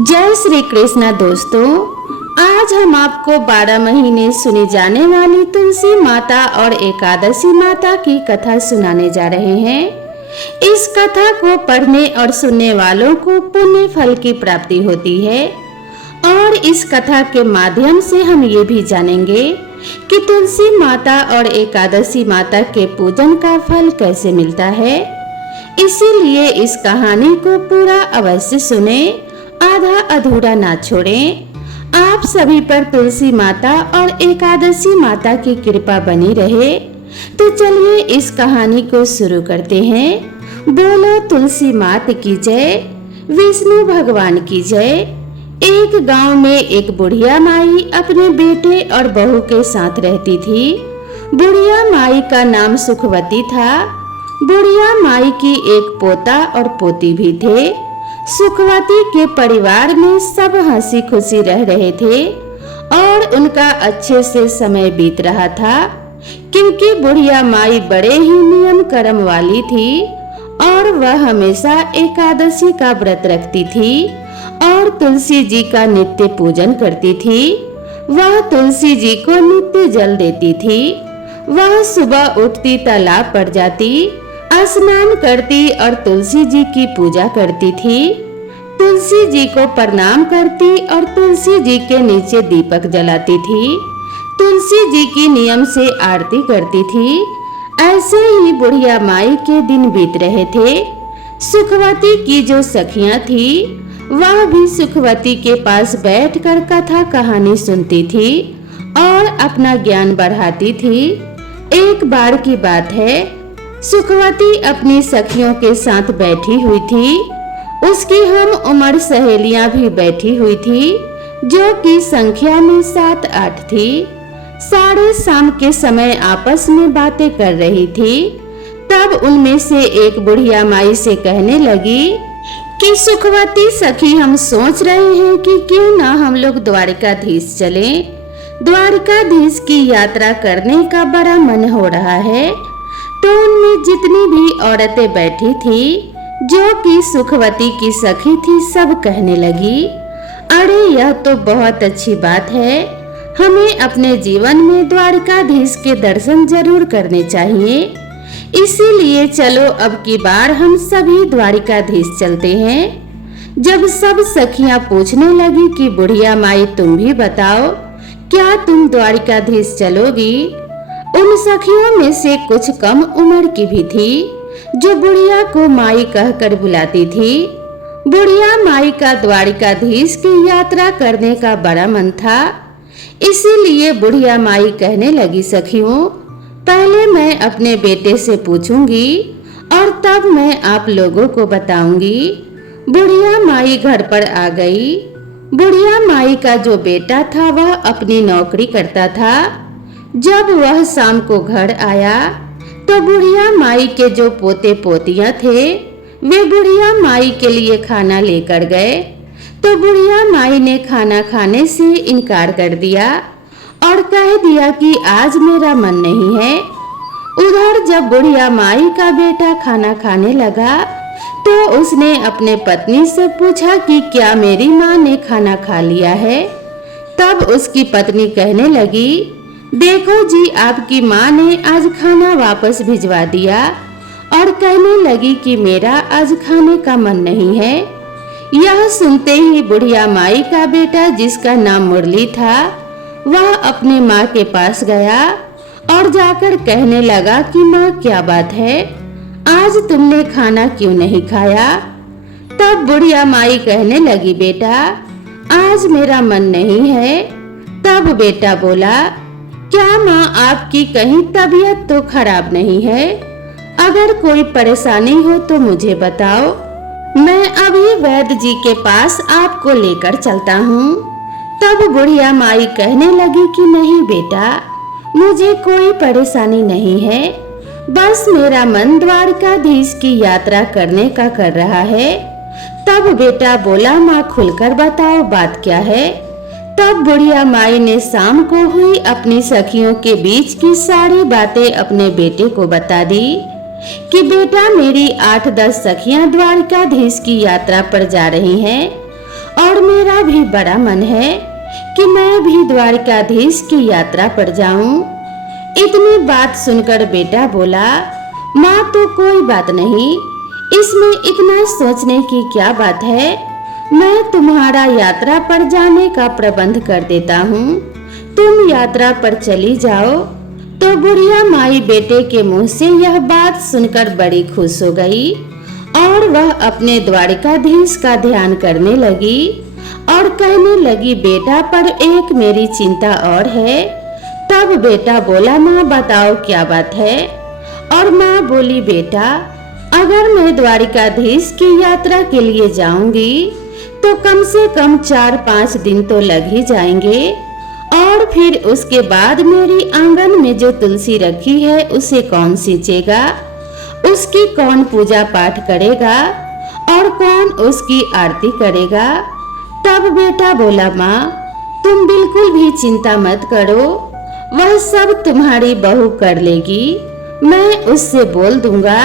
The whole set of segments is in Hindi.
जय श्री कृष्ण दोस्तों, आज हम आपको 12 महीने सुनी जाने वाली तुलसी माता और एकादशी माता की कथा सुनाने जा रहे हैं। इस कथा को पढ़ने और सुनने वालों को पुण्य फल की प्राप्ति होती है और इस कथा के माध्यम से हम ये भी जानेंगे कि तुलसी माता और एकादशी माता के पूजन का फल कैसे मिलता है। इसीलिए इस कहानी को पूरा अवश्य सुने, आधा अधूरा ना छोड़ें। आप सभी पर तुलसी माता और एकादशी माता की कृपा बनी रहे। तो चलिए इस कहानी को शुरू करते हैं। बोलो तुलसी माता की जय, विष्णु भगवान की जय। एक गांव में एक बुढ़िया माई अपने बेटे और बहू के साथ रहती थी। बुढ़िया माई का नाम सुखवती था। बुढ़िया माई की एक पोता और पोती भी थे। सुखवती के परिवार में सब हंसी खुशी रह रहे थे और उनका अच्छे से समय बीत रहा था, क्योंकि बुढ़िया माई बड़े ही नियम कर्म वाली थी और वह हमेशा एकादशी का व्रत रखती थी और तुलसी जी का नित्य पूजन करती थी। वह तुलसी जी को नित्य जल देती थी। वह सुबह उठती, तालाब पर जाती, स्नान करती और तुलसी जी की पूजा करती थी। तुलसी जी को प्रणाम करती और तुलसी जी के नीचे दीपक जलाती थी। तुलसी जी की नियम से आरती करती थी। ऐसे ही बुढ़िया माई के दिन बीत रहे थे। सुखवती की जो सखियां थी वह भी सुखवती के पास बैठकर कथा कहानी सुनती थी और अपना ज्ञान बढ़ाती थी। एक बार की बात है, सुखवती अपनी सखियों के साथ बैठी हुई थी। उसकी हम उम्र सहेलियां भी बैठी हुई थी, जो कि संख्या में 7-8 थी। साढ़े शाम के समय आपस में बातें कर रही थी। तब उनमें से एक बुढ़िया माई से कहने लगी कि सुखवती सखी, हम सोच रहे हैं कि क्यों ना हम लोग द्वारिकाधीश चलें। द्वारिकाधीश की यात्रा करने का बड़ा मन हो रहा है। तो उनमें जितनी भी औरतें बैठी थी, जो कि सुखवती की सखी थी, सब कहने लगी, अरे यह तो बहुत अच्छी बात है। हमें अपने जीवन में द्वारिकाधीश के दर्शन जरूर करने चाहिए। इसीलिए चलो अब की बार हम सभी द्वारिकाधीश चलते हैं। जब सब सखियां पूछने लगी कि बुढ़िया माई तुम भी बताओ, क्या तुम द्वारिकाधीश चलोगी? उन सखियों में से कुछ कम उम्र की भी थी, जो बुढ़िया को माई कहकर बुलाती थी। बुढ़िया माई का द्वारिकाधीश की यात्रा करने का बड़ा मन था। इसीलिए बुढ़िया माई कहने लगी, सखियों, पहले मैं अपने बेटे से पूछूंगी और तब मैं आप लोगों को बताऊंगी। बुढ़िया माई घर पर आ गई। बुढ़िया माई का जो बेटा था वह अपनी नौकरी करता था। जब वह शाम को घर आया तो बुढ़िया माई के जो पोते पोतियां थे वे बुढ़िया माई के लिए खाना लेकर गए। तो बुढ़िया माई ने खाना खाने से इनकार कर दिया और कह दिया कि आज मेरा मन नहीं है। उधर जब बुढ़िया माई का बेटा खाना खाने लगा तो उसने अपने पत्नी से पूछा कि क्या मेरी माँ ने खाना खा लिया है? तब उसकी पत्नी कहने लगी, देखो जी, आपकी माँ ने आज खाना वापस भिजवा दिया और कहने लगी कि मेरा आज खाने का मन नहीं है। यह सुनते ही बुढ़िया माई का बेटा, जिसका नाम मुरली था, वह अपनी माँ के पास गया और जाकर कहने लगा कि माँ, क्या बात है, आज तुमने खाना क्यों नहीं खाया? तब बुढ़िया माई कहने लगी, बेटा, आज मेरा मन नहीं है। तब बेटा बोला, क्या माँ, आपकी कहीं तबीयत तो खराब नहीं है? अगर कोई परेशानी हो तो मुझे बताओ, मैं अभी वैद्य जी के पास आपको लेकर चलता हूँ। तब बुढ़िया माई कहने लगी कि नहीं बेटा, मुझे कोई परेशानी नहीं है, बस मेरा मन द्वारिकाधीश की यात्रा करने का कर रहा है। तब बेटा बोला, माँ खुलकर बताओ, बात क्या है? तब बुढ़िया माई ने शाम को हुई अपनी सखियों के बीच की सारी बातें अपने बेटे को बता दी कि बेटा, मेरी 8-10 सखियां द्वारिकाधीश की यात्रा पर जा रही हैं और मेरा भी बड़ा मन है कि मैं भी द्वारिकाधीश की यात्रा पर जाऊं। इतनी बात सुनकर बेटा बोला, माँ तो कोई बात नहीं, इसमें इतना सोचने की क्या बात है, मैं तुम्हारा यात्रा पर जाने का प्रबंध कर देता हूँ, तुम यात्रा पर चली जाओ। तो बुढ़िया माई बेटे के मुंह से यह बात सुनकर बड़ी खुश हो गई और वह अपने द्वारिकाधीश का ध्यान करने लगी और कहने लगी, बेटा पर एक मेरी चिंता और है। तब बेटा बोला, माँ बताओ क्या बात है। और माँ बोली, बेटा अगर मैं द्वारिकाधीश की यात्रा के लिए जाऊंगी तो कम से कम 4-5 दिन तो लग ही जाएंगे, और फिर उसके बाद मेरी आंगन में जो तुलसी रखी है उसे कौन सींचेगा, उसकी कौन पूजा पाठ करेगा और कौन उसकी आरती करेगा। तब बेटा बोला, माँ तुम बिल्कुल भी चिंता मत करो, वह सब तुम्हारी बहू कर लेगी, मैं उससे बोल दूंगा,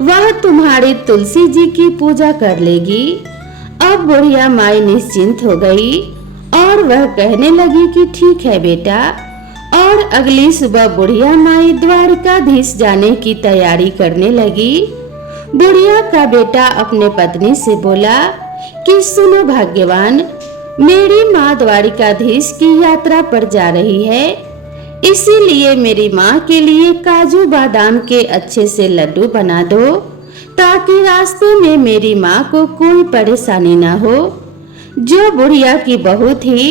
वह तुम्हारी तुलसी जी की पूजा कर लेगी। अब बुढ़िया माई निश्चिंत हो गई और वह कहने लगी कि ठीक है बेटा। और अगली सुबह बुढ़िया माई द्वारिकाधीश जाने की तैयारी करने लगी। बुढ़िया का बेटा अपने पत्नी से बोला कि सुनो भाग्यवान, मेरी माँ द्वारिकाधीश की यात्रा पर जा रही है, इसीलिए मेरी माँ के लिए काजू बादाम के अच्छे से लड्डू बना दो ताकि रास्ते में मेरी माँ को कोई परेशानी न हो। जो बुढ़िया की बहू थी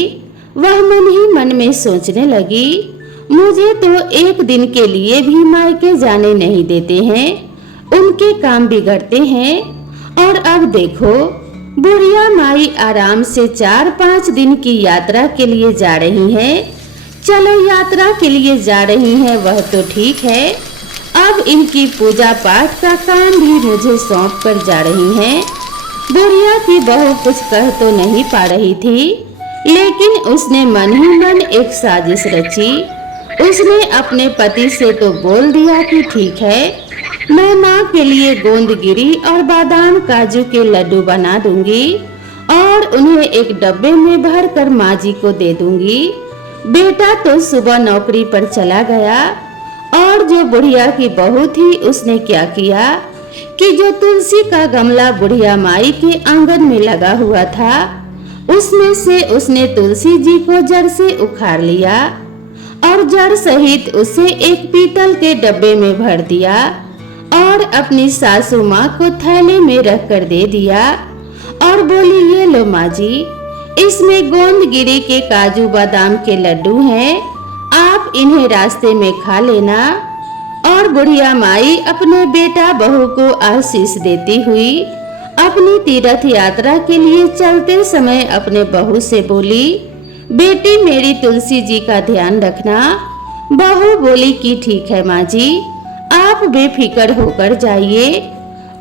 वह मन ही मन में सोचने लगी, मुझे तो एक दिन के लिए भी मायके जाने नहीं देते हैं, उनके काम बिगड़ते हैं। और अब देखो बुढ़िया माई आराम से 4-5 दिन की यात्रा के लिए जा रही है। चलो यात्रा के लिए जा रही है वह तो ठीक है, अब इनकी पूजा पाठ का काम भी मुझे सौंप कर जा रही हैं। बुढ़िया की बहू कुछ कह तो नहीं पा रही थी, लेकिन उसने मन ही मन एक साजिश रची। उसने अपने पति से तो बोल दिया कि ठीक है, मैं माँ के लिए गोंदगिरी और बादाम काजू के लड्डू बना दूंगी और उन्हें एक डब्बे में भर कर माँ जी को दे दूंगी। बेटा तो सुबह नौकरी पर चला गया और जो बुढ़िया की बहू थी उसने क्या किया कि जो तुलसी का गमला बुढ़िया माई के आंगन में लगा हुआ था उसमें से उसने तुलसी जी को जड़ से उखाड़ लिया और जड़ सहित उसे एक पीतल के डब्बे में भर दिया और अपनी सासू माँ को थैले में रख कर दे दिया और बोली, ये लो माँ जी, इसमें गोंदगिरी के काजू बादाम के लड्डू हैं, आप इन्हें रास्ते में खा लेना। और बुढ़िया माई अपने बेटा बहू को आशीष देती हुई अपनी तीर्थ यात्रा के लिए चलते समय अपने बहू से बोली, बेटी मेरी तुलसी जी का ध्यान रखना। बहू बोली कि ठीक है माँ जी, आप बेफिक्र होकर जाइए।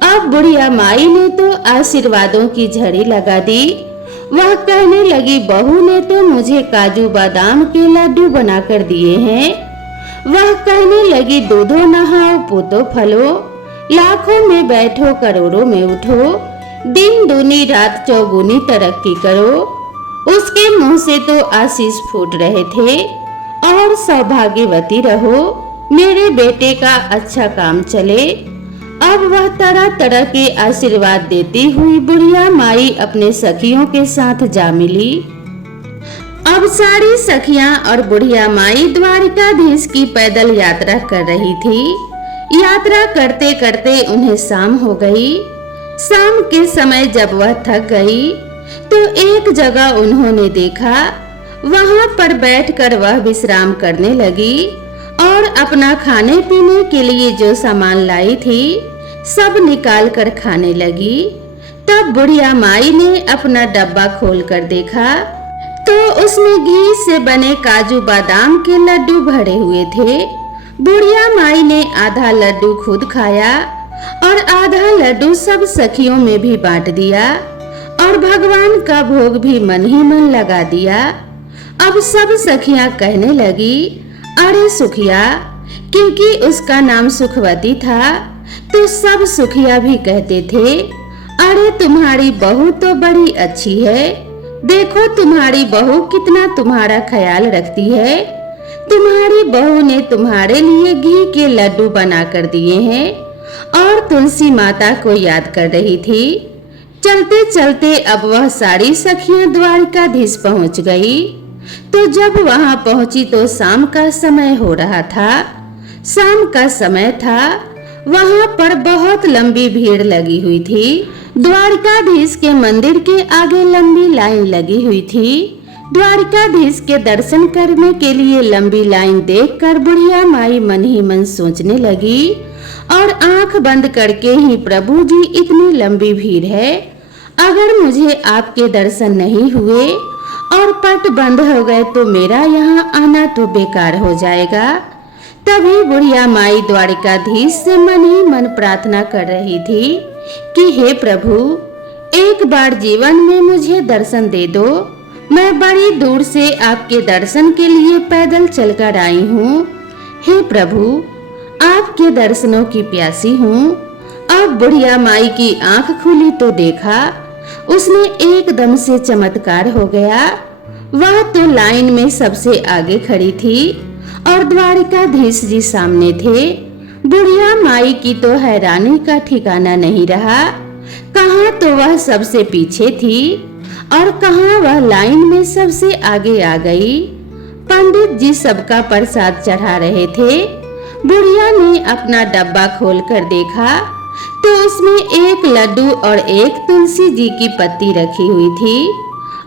अब बुढ़िया माई ने तो आशीर्वादों की झड़ी लगा दी। वह कहने लगी, बहू ने तो मुझे काजू बादाम के लड्डू बनाकर दिए हैं। वह कहने लगी, दूधो नहाओ पूतो फलो, लाखों में बैठो करोड़ों में उठो, दिन दूनी रात चौगुनी तरक्की करो। उसके मुंह से तो आशीष फूट रहे थे और सौभाग्यवती रहो, मेरे बेटे का अच्छा काम चले। अब वह तरह तरह के आशीर्वाद देती हुई बुढ़िया माई अपने सखियों के साथ जा मिली। अब सारी सखियां और बुढ़िया माई द्वारिकाधीश की पैदल यात्रा कर रही थी। यात्रा करते करते उन्हें शाम हो गई। शाम के समय जब वह थक गई तो एक जगह उन्होंने देखा, वहां पर बैठकर वह विश्राम करने लगी और अपना खाने पीने के लिए जो सामान लाई थी सब निकाल कर खाने लगी। तब बुढ़िया माई ने अपना डब्बा खोल कर देखा तो उसमें घी से बने काजू बादाम के लड्डू भरे हुए थे। बुढ़िया माई ने आधा लड्डू खुद खाया और आधा लड्डू सब सखियों में भी बांट दिया और भगवान का भोग भी मन ही मन लगा दिया। अब सब सखियां कहने लगी, अरे सुखिया, क्योंकि उसका नाम सुखवती था तो सब सुखिया भी कहते थे, अरे तुम्हारी बहू तो बड़ी अच्छी है, देखो तुम्हारी बहू कितना तुम्हारा ख्याल रखती है। तुम्हारी बहू ने तुम्हारे लिए घी के लड्डू बना कर दिए हैं और तुलसी माता को याद कर रही थी। चलते चलते अब वह सारी सखियां द्वारिकाधीश पहुंच गई। तो जब वहां पहुंची तो शाम का समय हो रहा था। शाम का समय था, वहां पर बहुत लंबी भीड़ लगी हुई थी। द्वारिकाधीश के मंदिर के आगे लंबी लाइन लगी हुई थी। द्वारिकाधीश के दर्शन करने के लिए लंबी लाइन देखकर बुढ़िया माई मन ही मन सोचने लगी और आंख बंद करके ही, प्रभु जी इतनी लंबी भीड़ है, अगर मुझे आपके दर्शन नहीं हुए और पट बंद हो गए तो मेरा यहाँ आना तो बेकार हो जाएगा। तभी बुढ़िया माई द्वारिकाधीश से मन ही मन प्रार्थना कर रही थी कि हे प्रभु, एक बार जीवन में मुझे दर्शन दे दो। मैं बड़ी दूर से आपके दर्शन के लिए पैदल चलकर आई हूँ। हे प्रभु, आपके दर्शनों की प्यासी हूँ। अब बुढ़िया माई की आंख खुली तो देखा, उसने एकदम से चमत्कार हो गया। वह तो लाइन में सबसे आगे खड़ी थी और द्वारिकाधीश जी सामने थे। बुढ़िया माई की तो हैरानी का ठिकाना नहीं रहा। कहाँ तो वह सबसे पीछे थी और कहाँ वह लाइन में सबसे आगे आ गई। पंडित जी सबका प्रसाद चढ़ा रहे थे। बुढ़िया ने अपना डब्बा खोलकर देखा तो उसमें एक लड्डू और एक तुलसी जी की पत्ती रखी हुई थी।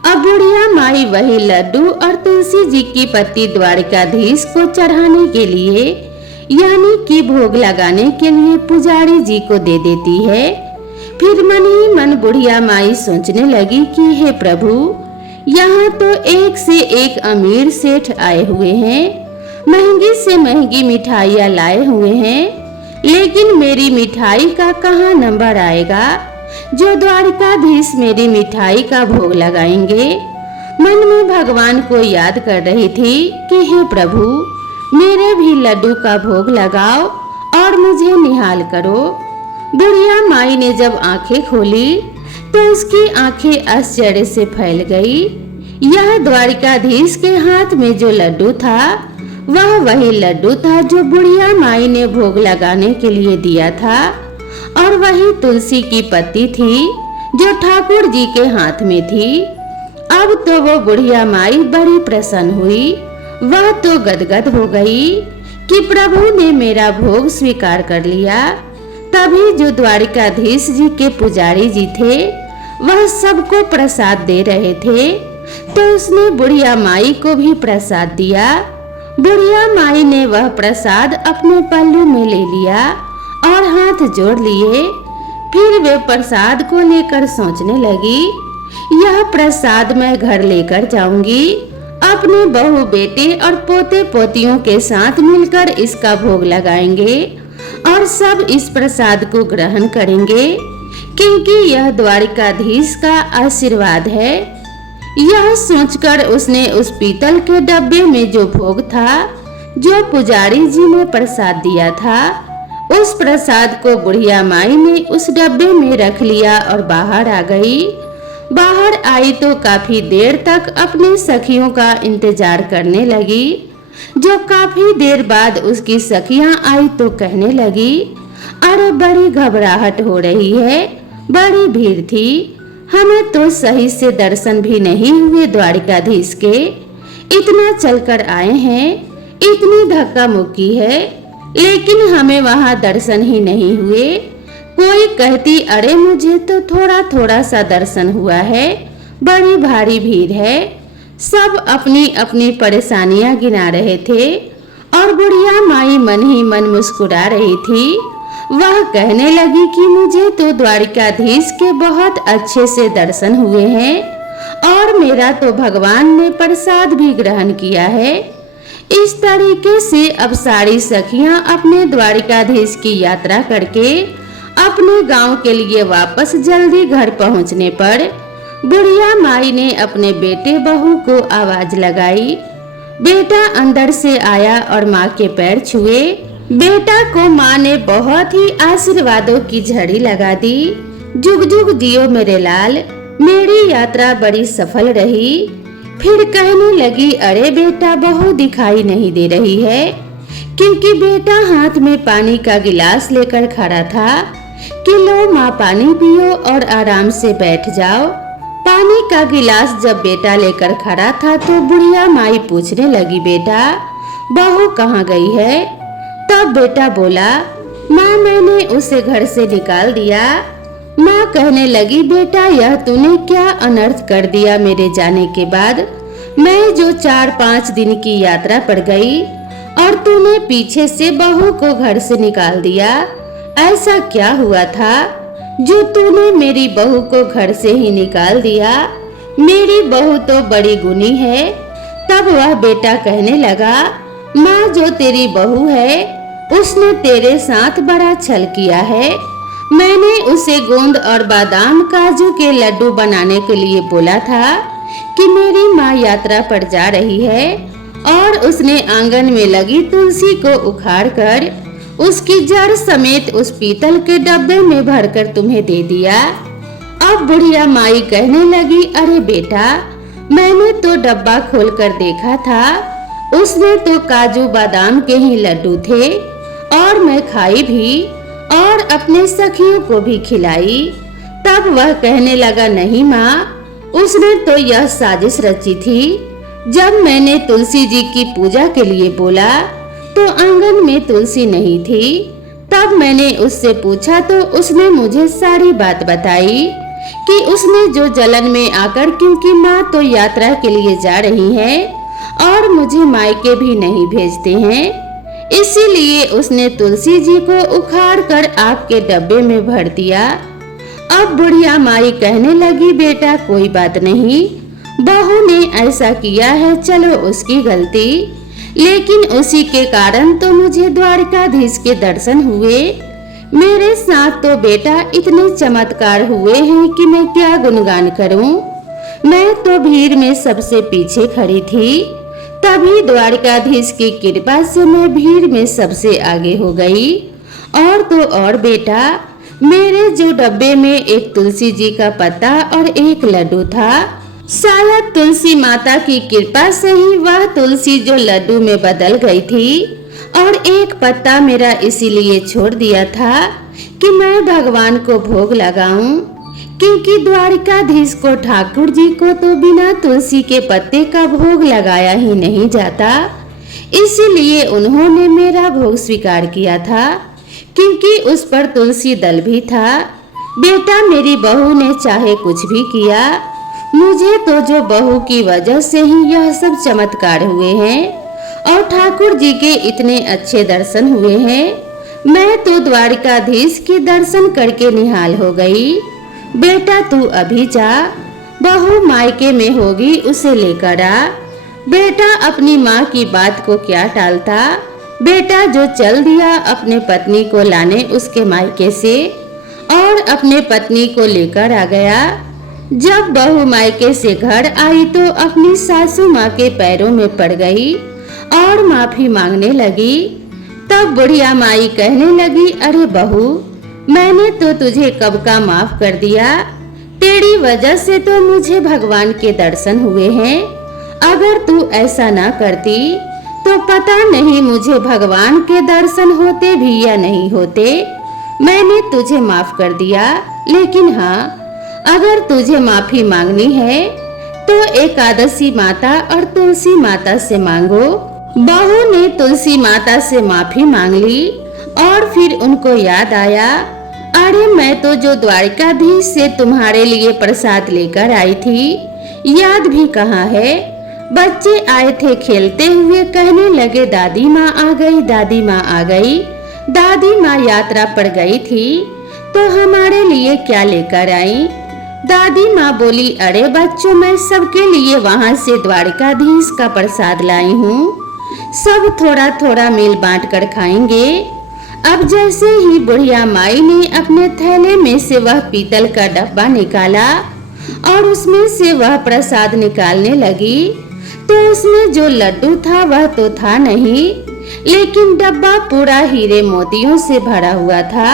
अब बुढ़िया माई वही लड्डू और तुलसी जी की पत्ती द्वारिकाधीश को चढ़ाने के लिए, यानी कि भोग लगाने के लिए पुजारी जी को दे देती है। फिर मन ही मन बुढ़िया माई सोचने लगी कि हे प्रभु, यहाँ तो एक से एक अमीर सेठ आए हुए हैं, महंगी से महंगी मिठाइयाँ लाए हुए हैं, लेकिन मेरी मिठाई का कहाँ नंबर आएगा जो द्वारिकाधीश मेरी मिठाई का भोग लगाएंगे। मन में भगवान को याद कर रही थी कि हे प्रभु, मेरे भी लड्डू का भोग लगाओ और मुझे निहाल करो। बुढ़िया माई ने जब आंखें खोली तो उसकी आंखें आश्चर्य से फैल गई। यह द्वारिकाधीश के हाथ में जो लड्डू था वह वही लड्डू था जो बुढ़िया माई ने भोग लगाने के लिए दिया था, और वही तुलसी की पत्ती थी जो ठाकुर जी के हाथ में थी। अब तो वो बुढ़िया माई बड़ी प्रसन्न हुई। वह तो गदगद हो गई कि प्रभु ने मेरा भोग स्वीकार कर लिया। तभी जो द्वारिकाधीश जी के पुजारी जी थे वह सबको प्रसाद दे रहे थे, तो उसने बुढ़िया माई को भी प्रसाद दिया। बुढ़िया माई ने वह प्रसाद अपने पल्लू में ले लिया और हाथ जोड़ लिए। फिर वे प्रसाद को लेकर सोचने लगी, यह प्रसाद मैं घर लेकर जाऊंगी, अपने बहू बेटे और पोते पोतियों के साथ मिलकर इसका भोग लगाएंगे और सब इस प्रसाद को ग्रहण करेंगे, क्योंकि यह द्वारिकाधीश का आशीर्वाद है। यह सोचकर उसने उस पीतल के डब्बे में जो भोग था, जो पुजारी जी ने प्रसाद दिया था, उस प्रसाद को बुढ़िया माई ने उस डब्बे में रख लिया और बाहर आ गई। बाहर आई तो काफी देर तक अपने सखियों का इंतजार करने लगी। जो काफी देर बाद उसकी सखियां आई तो कहने लगी, अरे बड़ी घबराहट हो रही है, बड़ी भीड़ थी, हमें तो सही से दर्शन भी नहीं हुए द्वारिकाधीश के, इतना चलकर आए हैं, इतनी धक्का मुक्की है, लेकिन हमें वहां दर्शन ही नहीं हुए। कोई कहती, अरे मुझे तो थोड़ा थोड़ा सा दर्शन हुआ है, बड़ी भारी भीड़ है। सब अपनी अपनी परेशानियां गिना रहे थे और बुढ़िया माई मन ही मन मुस्कुरा रही थी। वह कहने लगी कि मुझे तो द्वारिकाधीश के बहुत अच्छे से दर्शन हुए हैं और मेरा तो भगवान ने प्रसाद भी ग्रहण किया है। इस तरीके से अब सारी सखियां अपने द्वारिकाधीश की यात्रा करके अपने गांव के लिए वापस जल्दी घर पहुंचने पर बुढ़िया माई ने अपने बेटे बहू को आवाज लगाई। बेटा अंदर से आया और माँ के पैर छुए। बेटा को माँ ने बहुत ही आशीर्वादों की झड़ी लगा दी। जुग जुग जियो मेरे लाल, मेरी यात्रा बड़ी सफल रही। फिर कहने लगी, अरे बेटा बहू दिखाई नहीं दे रही है, क्योंकि बेटा हाथ में पानी का गिलास लेकर खड़ा था कि लो माँ पानी पियो और आराम से बैठ जाओ। पानी का गिलास जब बेटा लेकर खड़ा था तो बुढ़िया माई पूछने लगी, बेटा बहू कहाँ गई है? तब बेटा बोला, माँ मैंने उसे घर से निकाल दिया। माँ कहने लगी, बेटा यह तूने क्या अनर्थ कर दिया मेरे जाने के बाद। मैं जो 4-5 दिन की यात्रा पड़ गई और तूने पीछे से बहू को घर से निकाल दिया। ऐसा क्या हुआ था जो तूने मेरी बहू को घर से ही निकाल दिया? मेरी बहू तो बड़ी गुणी है। तब वह बेटा कहने लगा, माँ जो तेरी बहू है उसने तेरे साथ बड़ा छल किया है। मैंने उसे गोंद और बादाम काजू के लड्डू बनाने के लिए बोला था कि मेरी माँ यात्रा पर जा रही है, और उसने आंगन में लगी तुलसी को उखाड़कर उसकी जड़ समेत उस पीतल के डब्बे में भरकर तुम्हें दे दिया। अब बुढ़िया माई कहने लगी, अरे बेटा मैंने तो डब्बा खोलकर देखा था, उसमें तो काजू बादाम के ही लड्डू थे, और मैं खाई भी और अपने सखियों को भी खिलाई। तब वह कहने लगा, नहीं माँ, उसने तो यह साजिश रची थी। जब मैंने तुलसी जी की पूजा के लिए बोला तो आंगन में तुलसी नहीं थी। तब मैंने उससे पूछा तो उसने मुझे सारी बात बताई कि उसने जो जलन में आकर, क्योंकि माँ तो यात्रा के लिए जा रही है और मुझे मायके भी नहीं भेजते हैं, इसीलिए उसने तुलसी जी को उखाड़कर आपके डब्बे में भर दिया। अब बुढ़िया माई कहने लगी, बेटा कोई बात नहीं, बहू ने ऐसा किया है, चलो उसकी गलती, लेकिन उसी के कारण तो मुझे द्वारकाधीश के दर्शन हुए। मेरे साथ तो बेटा इतने चमत्कार हुए हैं कि मैं क्या गुणगान करूं। मैं तो भीड़ में सबसे पीछे खड़ी थी, तभी द्वारकाधीश की कृपा से मैं भीड़ में सबसे आगे हो गई। और तो और बेटा, मेरे जो डब्बे में एक तुलसी जी का पत्ता और एक लड्डू था, शायद तुलसी माता की कृपा से ही वह तुलसी जो लड्डू में बदल गई थी, और एक पत्ता मेरा इसीलिए छोड़ दिया था कि मैं भगवान को भोग लगाऊं, क्योंकि द्वारकाधीश को ठाकुर जी को तो बिना तुलसी के पत्ते का भोग लगाया ही नहीं जाता। इसीलिए उन्होंने मेरा भोग स्वीकार किया था, क्योंकि उस पर तुलसी दल भी था। बेटा मेरी बहू ने चाहे कुछ भी किया, मुझे तो जो बहू की वजह से ही यह सब चमत्कार हुए हैं और ठाकुर जी के इतने अच्छे दर्शन हुए हैं। मैं तो द्वारकाधीश के दर्शन करके निहाल हो गई। बेटा तू अभी जा, बहू मायके में होगी, उसे लेकर आ। बेटा अपनी माँ की बात को क्या टालता। बेटा जो चल दिया अपने पत्नी को लाने उसके मायके से, और अपने पत्नी को लेकर आ गया। जब बहू मायके से घर आई तो अपनी सासू माँ के पैरों में पड़ गई और माफी मांगने लगी। तब बुढ़िया माई कहने लगी, अरे बहू, मैंने तो तुझे कब का माफ कर दिया, तेरी वजह से तो मुझे भगवान के दर्शन हुए हैं। अगर तू ऐसा ना करती तो पता नहीं मुझे भगवान के दर्शन होते भी या नहीं होते। मैंने तुझे माफ कर दिया, लेकिन हाँ, अगर तुझे माफी मांगनी है तो एकादशी माता और तुलसी माता से मांगो। बहू ने तुलसी माता से माफी मांग ली और फिर उनको याद आया, अरे मैं तो जो द्वारकाधीश से तुम्हारे लिए प्रसाद लेकर आई थी, याद भी कहाँ है। बच्चे आए थे खेलते हुए, कहने लगे दादी माँ आ गई, दादी माँ आ गई। दादी माँ यात्रा पर गई थी तो हमारे लिए क्या लेकर आई। दादी माँ बोली, अरे बच्चों, मैं सबके लिए वहाँ से द्वारकाधीश का प्रसाद लाई हूँ, सब थोड़ा थोड़ा मिल बांट कर खाएंगे। अब जैसे ही बुढ़िया माई ने अपने थैले में से वह पीतल का डब्बा निकाला और उसमें से वह प्रसाद निकालने लगी तो उसमें जो लड्डू था वह तो था नहीं, लेकिन डब्बा पूरा हीरे मोतियों से भरा हुआ था।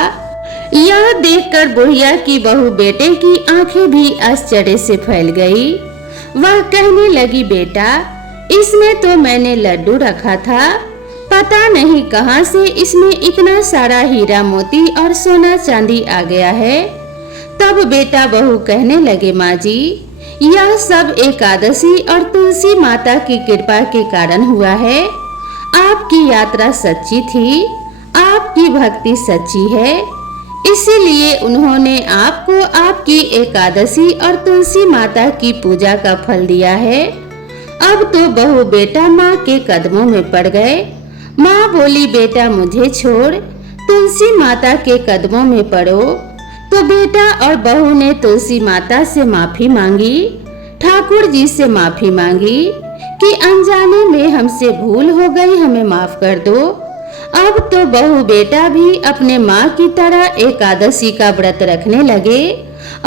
यह देखकर बुढ़िया की बहू बेटे की आंखें भी आश्चर्य से फैल गई। वह कहने लगी, बेटा, इसमें तो मैंने लड्डू रखा था, पता नहीं कहां से इसमें इतना सारा हीरा मोती और सोना चांदी आ गया है। तब बेटा बहू कहने लगे, माँ जी, यह सब एकादशी और तुलसी माता की कृपा के कारण हुआ है। आपकी यात्रा सच्ची थी, आपकी भक्ति सच्ची है, इसीलिए उन्होंने आपको आपकी एकादशी और तुलसी माता की पूजा का फल दिया है। अब तो बहू बेटा माँ के कदमों में पड़ गए। माँ बोली, बेटा मुझे छोड़, तुलसी माता के कदमों में पड़ो। तो बेटा और बहू ने तुलसी माता से माफी मांगी, ठाकुर जी से माफी मांगी कि अनजाने में हमसे भूल हो गई, हमें माफ कर दो। अब तो बहू बेटा भी अपने माँ की तरह एकादशी का व्रत रखने लगे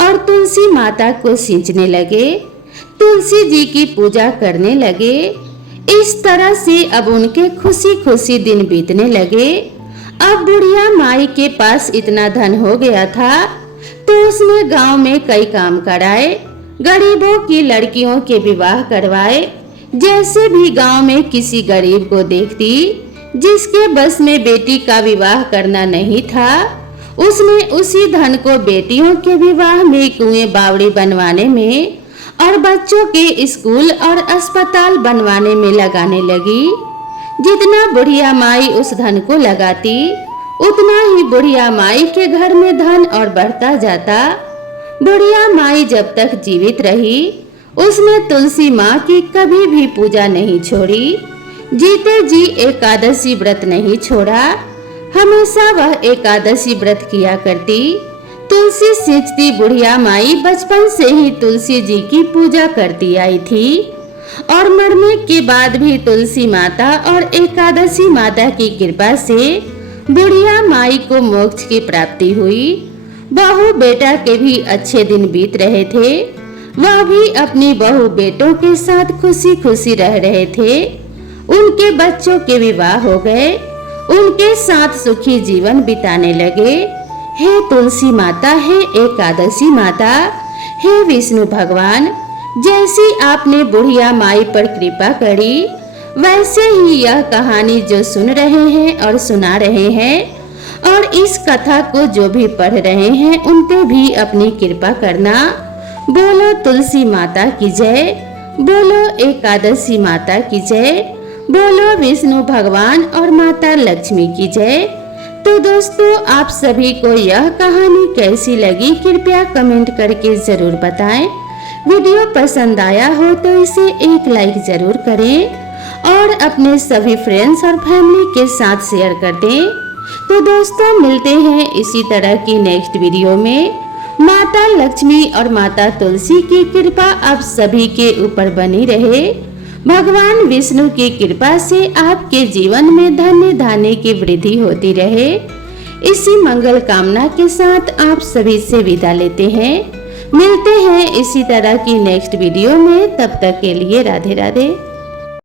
और तुलसी माता को सींचने लगे, तुलसी जी की पूजा करने लगे। इस तरह से अब उनके खुशी खुशी दिन बीतने लगे। अब बुढ़िया माई के पास इतना धन हो गया था तो उसने गांव में कई काम कराए, गरीबों की लड़कियों के विवाह करवाए। जैसे भी गांव में किसी गरीब को देखती जिसके बस में बेटी का विवाह करना नहीं था, उसने उसी धन को बेटियों के विवाह में, कुएं बावड़ी बनवाने में और बच्चों के स्कूल और अस्पताल बनवाने में लगाने लगी। जितना बुढ़िया माई उस धन को लगाती, उतना ही बुढ़िया माई के घर में धन और बढ़ता जाता। बुढ़िया माई जब तक जीवित रही, उसने तुलसी माँ की कभी भी पूजा नहीं छोड़ी, जीते जी एकादशी व्रत नहीं छोड़ा। हमेशा वह एकादशी व्रत किया करती। तुलसी सींचती बुढ़िया माई बचपन से ही तुलसी जी की पूजा करती आई थी और मरने के बाद भी तुलसी माता और एकादशी माता की कृपा से बुढ़िया माई को मोक्ष की प्राप्ति हुई। बहू बेटा के भी अच्छे दिन बीत रहे थे। वह भी अपनी बहू बेटों के साथ खुशी खुशी रह रहे थे। उनके बच्चों के विवाह हो गए, उनके साथ सुखी जीवन बिताने लगे। हे तुलसी माता, हे एकादशी माता, हे विष्णु भगवान, जैसी आपने बुढ़िया माई पर कृपा करी, वैसे ही यह कहानी जो सुन रहे हैं और सुना रहे हैं और इस कथा को जो भी पढ़ रहे हैं उन पे भी अपनी कृपा करना। बोलो तुलसी माता की जय, बोलो एकादशी माता की जय, बोलो विष्णु भगवान और माता लक्ष्मी की जय। तो दोस्तों, आप सभी को यह कहानी कैसी लगी कृपया कमेंट करके जरूर बताएं। वीडियो पसंद आया हो तो इसे एक लाइक जरूर करें और अपने सभी फ्रेंड्स और फैमिली के साथ शेयर कर दें। तो दोस्तों, मिलते हैं इसी तरह की नेक्स्ट वीडियो में। माता लक्ष्मी और माता तुलसी की कृपा आप सभी के ऊपर बनी रहे। भगवान विष्णु की कृपा से आपके जीवन में धन्य धान्य की वृद्धि होती रहे। इसी मंगल कामना के साथ आप सभी से विदा लेते हैं। मिलते हैं इसी तरह की नेक्स्ट वीडियो में। तब तक के लिए राधे राधे।